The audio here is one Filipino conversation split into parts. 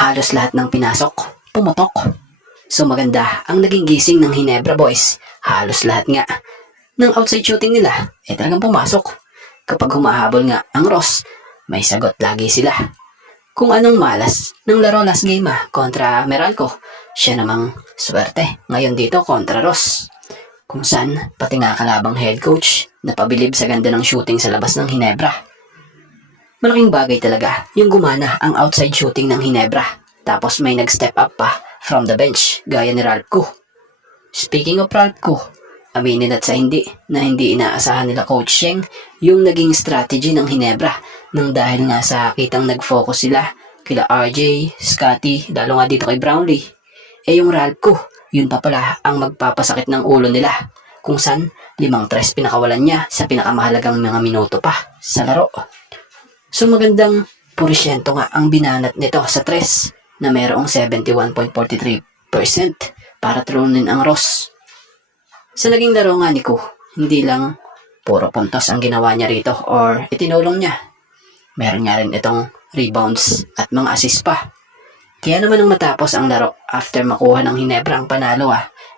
halos lahat ng pinasok, pumutok. So maganda ang naging gising ng Hinebra Boys. Halos lahat nga ng outside shooting nila talagang pumasok. Kapag humahabol nga ang Ross, may sagot lagi sila. Kung anong malas ng laro last game kontra Meralco, siya namang swerte ngayon dito kontra Ross. Kung saan pati nga kalabang head coach napabilib sa ganda ng shooting sa labas ng Hinebra. Malaking bagay talaga yung gumana ang outside shooting ng Hinebra. Tapos may nag-step up pa from the bench gaya ni Ralph. Speaking of Ralph, aminin at sa hindi na hindi inaasahan nila Coach Sheng yung naging strategy ng Hinebra nang dahil nga sa kitang nag-focus sila kila RJ, Scotty, lalo nga dito kay Brownlee. Yung Ralph, yun pa pala ang magpapasakit ng ulo nila kung saan 5-3 pinakawalan niya sa pinakamahalagang mga minuto pa sa laro. So magandang porisyento nga ang binanat nito sa 3 na mayroong 71.43% para talunin ang Ross. Sa naging laro nga ni Ku, hindi lang puro puntos ang ginawa niya rito or itinulong niya. Meron nga rin itong rebounds at mga assist pa. Kaya naman nung matapos ang laro after makuha ng Hinebra ang panalo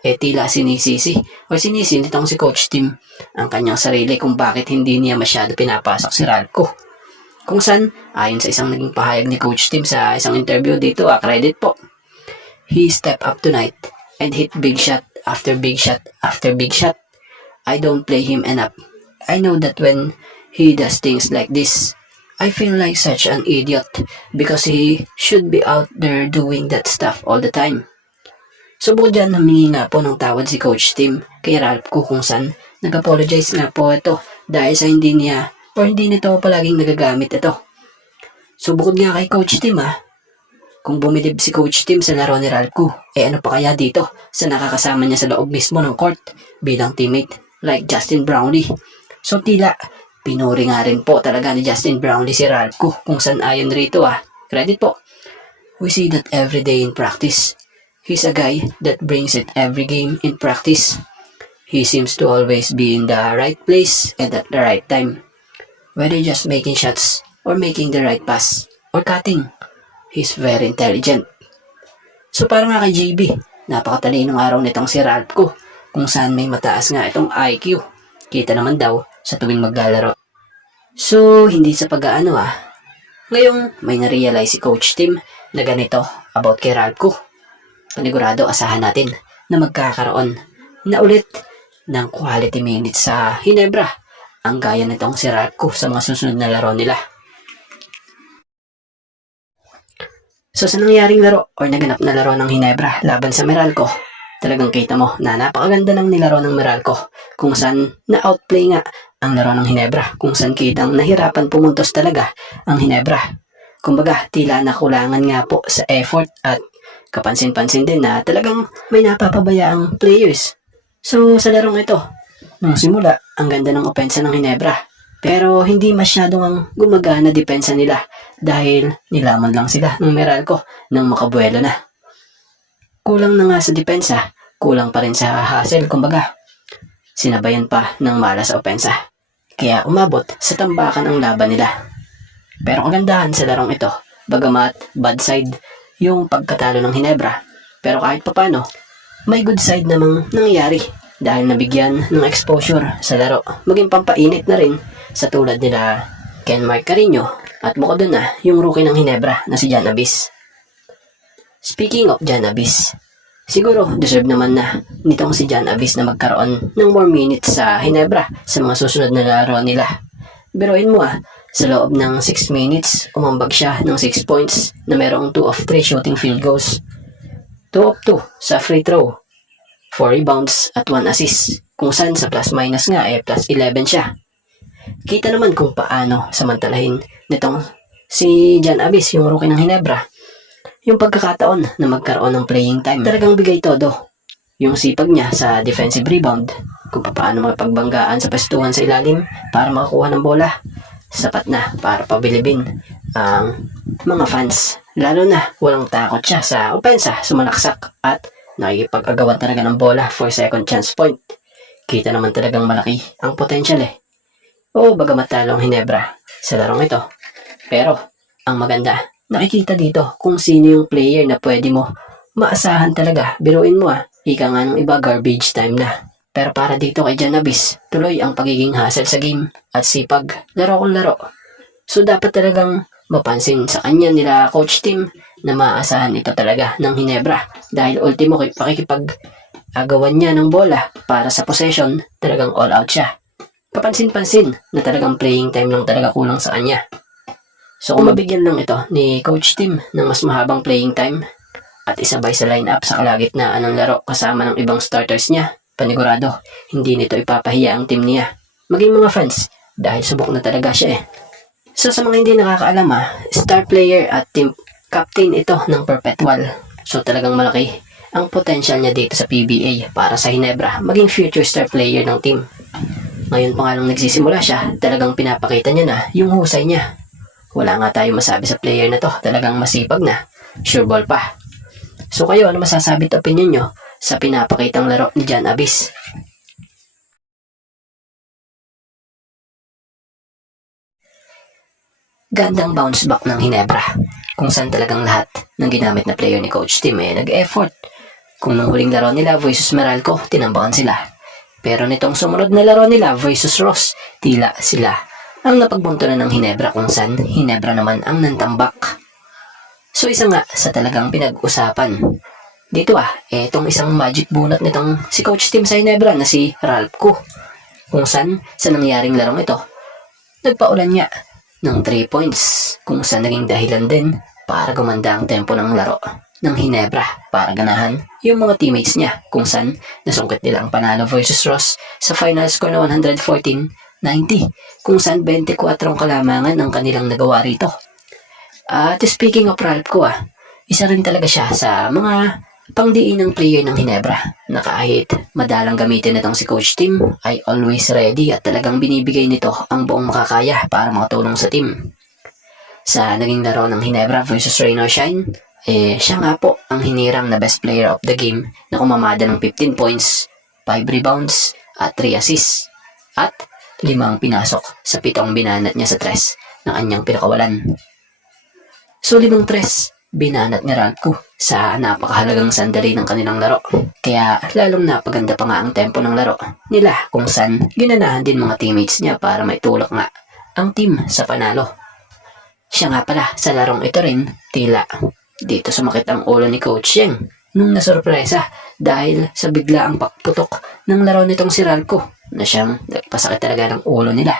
tila sinisisi o sinisi nitong si Coach Tim ang kanyang sarili kung bakit hindi niya masyado pinapasok si Ralco. Kung saan, ayon sa isang naging pahayag ni Coach Tim sa isang interview dito, credit po. He stepped up tonight and hit big shot after big shot after big shot. I don't play him enough. I know that when he does things like this, I feel like such an idiot because he should be out there doing that stuff all the time. So bukod dyan, namingi nga po ng tawad si Coach Tim kay Ralph kung saan nag-apologize nga po ito dahil sa hindi niya o hindi nito palaging nagagamit ito. So bukod nga kay Coach Tim kung bumilib si Coach Tim sa laro ni Ralph, ano pa kaya dito sa nakakasama niya sa loob mismo ng court bilang teammate like Justin Brownlee. So tila pinuri nga rin po talaga ni Justin Brownlee si Ralph kung saan ayon rito credit po. We see that every day in practice. He's a guy that brings it every game in practice. He seems to always be in the right place and at the right time. Whether just making shots or making the right pass or cutting, he's very intelligent. So parang nga kay JB, napakatalinong araw nitong si Ralph kung saan may mataas nga itong IQ. Kita naman daw sa tuwing maglalaro. So hindi sa pag-aano ngayong may na-realize si Coach Tim na ganito about kay Ralph. Panigurado asahan natin na magkakaroon na ulit ng quality minutes sa Hinebra ang gaya nitong si Ralph sa mga susunod na laro nila. So sa nangyaring laro o naganap na laro ng Hinebra laban sa Meralco, talagang kita mo na napakaganda ng nilaro ng Meralco kung saan na-outplay nga ang laro ng Hinebra, kung saan kitang nahirapan pumuntos talaga ang Hinebra. Kumbaga tila nakulangan nga po sa effort at kapansin-pansin din na talagang may napapabayaang players. So sa larong ito, nung simula, ang ganda ng opensa ng Hinebra. Pero hindi masyadong ang gumagana depensa nila dahil nilamon lang sila ng Meralco nang makabuelo na. Kulang na nga sa depensa, kulang pa rin sa hustle kumbaga. Sinabayan pa ng malas sa opensa. Kaya umabot sa tambakan ang laban nila. Pero kagandahan sa larong ito, bagamat bad side yung pagkatalo ng Hinebra. Pero kahit papano, may good side namang nangyari dahil nabigyan ng exposure sa laro. Maging pampainit na rin sa tulad nila Ken Mark Carino at bukod doon yung rookie ng Hinebra na si Jan Abyss. Speaking of Jan Abyss, siguro deserve naman na nitong si Jan Abyss na magkaroon ng more minutes sa Hinebra sa mga susunod na laro nila. Biruin mo sa loob ng 6 minutes, umambag siya ng 6 points na merong 2 of 3 shooting field goals, 2 of 2 sa free throw, 4 rebounds at 1 assist, kung saan sa plus minus nga plus 11 siya. Kita naman kung paano samantalahin nitong si Jan Abyss, yung rookie ng Hinebra, yung pagkakataon na magkaroon ng playing time. Talagang bigay todo yung sipag niya sa defensive rebound, kung paano mapagbanggaan sa pwestuhan sa ilalim para makakuha ng bola. Sapat na para pabilibin ang mga fans. Lalo na walang takot siya sa opensa, sumalaksak at nakikipag-agawan talaga ng bola for second chance point. Kita naman talagang malaki ang potential bagamat talong Hinebra sa larong ito. Pero ang maganda, nakikita dito kung sino yung player na pwede mo maasahan talaga. Biruin mo ika nga ng iba garbage time na. Pero para dito kay Janabis, tuloy ang pagiging hassle sa game at sipag, laro kung laro. So dapat talagang mapansin sa kanya nila coach team na maaasahan ito talaga ng Hinebra dahil ultimo pakikipag-agawan niya ng bola para sa possession, talagang all out siya. Kapansin-pansin na talagang playing time lang talaga kulang sa kanya. So kung mabigyan lang ito ni coach team ng mas mahabang playing time at isabay sa lineup sa kalagitnaan ng laro kasama ng ibang starters niya, panigurado, hindi nito ipapahiya ang team niya. Maging mga fans, dahil subok na talaga siya So sa mga hindi nakakaalam star player at team captain ito ng Perpetual. So talagang malaki ang potential niya dito sa PBA para sa Hinebra maging future star player ng team. Ngayon pa nga lang nagsisimula siya, talagang pinapakita niya na yung husay niya. Wala nga tayo masabi sa player na to, talagang masipag na, sure ball pa. So kayo, ano masasabi at opinion nyo sa pinapakitang laro ni Jan Abis? Gandang bounce back ng Hinebra, kung saan talagang lahat ng ginamit na player ni Coach Tim nag-effort. Kung nung huling laro nila versus Meralco, tinambakan sila. Pero nitong sumunod na laro nila versus Ross, tila sila ang napagbuntunan ng Hinebra kung saan Hinebra naman ang nantambak. So isa nga sa talagang pinag-usapan dito itong isang magic bunot nitong si Coach Tim sa Hinebra na si Ralph Ko. Kung saan sa nangyaring larong ito, nagpaulan niya ng 3 points kung saan naging dahilan din para gumanda ang tempo ng laro ng Hinebra para ganahan yung mga teammates niya kung saan nasungkit nila ang panalo versus Ross sa final score na 114-90 kung saan 24 ang kalamangan ang kanilang nagawa rito. At speaking of Ralph ko isa rin talaga siya sa mga pangdiin ng player ng Hinebra na kahit madalang gamitin itong si Coach Tim ay always ready at talagang binibigay nito ang buong makakaya para makatulong sa team. Sa naging laro ng Hinebra versus Rain or Shine, siya nga po ang hinirang na best player of the game na kumamada ng 15 points, 5 rebounds at 3 assists at 5 pinasok sa 7 binanat niya sa tres ng anyang pinakawalan. So 5 tres binanat ni Ralph sa napakahalagang sandali ng kanilang laro. Kaya lalong napaganda pa nga ang tempo ng laro nila kung saan ginanahan din mga teammates niya para maitulak nga ang team sa panalo. Siya nga pala sa larong ito rin, tila dito sumakit ang ulo ni Coach Yeng nung nasorpresa dahil sa biglaang pakputok ng laro nitong si Ralph na siyang nagpasakit talaga ng ulo nila.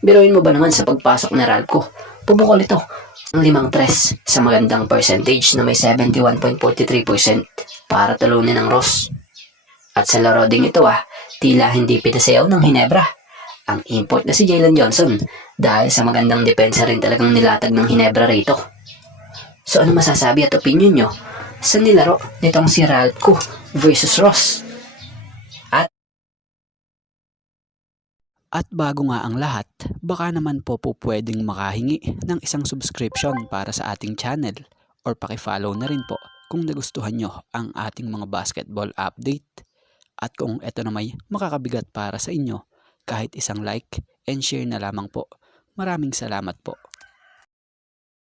Biruin mo ba naman sa pagpasok ni Ralph, pumukol ito ang 5 tres sa magandang percentage na may 71.43% para talunin ng Ross. At sa laro ding ito tila hindi pinasayaw ng Hinebra ang import na si Jalen Johnson dahil sa magandang depensa rin talagang nilatag ng Hinebra rito. So ano masasabi at opinion nyo sa nilaro nitong si Ralph versus Ross? At bago nga ang lahat, baka naman po pwedeng makahingi ng isang subscription para sa ating channel or pakifollow na rin po kung nagustuhan nyo ang ating mga basketball update. At kung ito na may makakabigat para sa inyo, kahit isang like and share na lamang po. Maraming salamat po.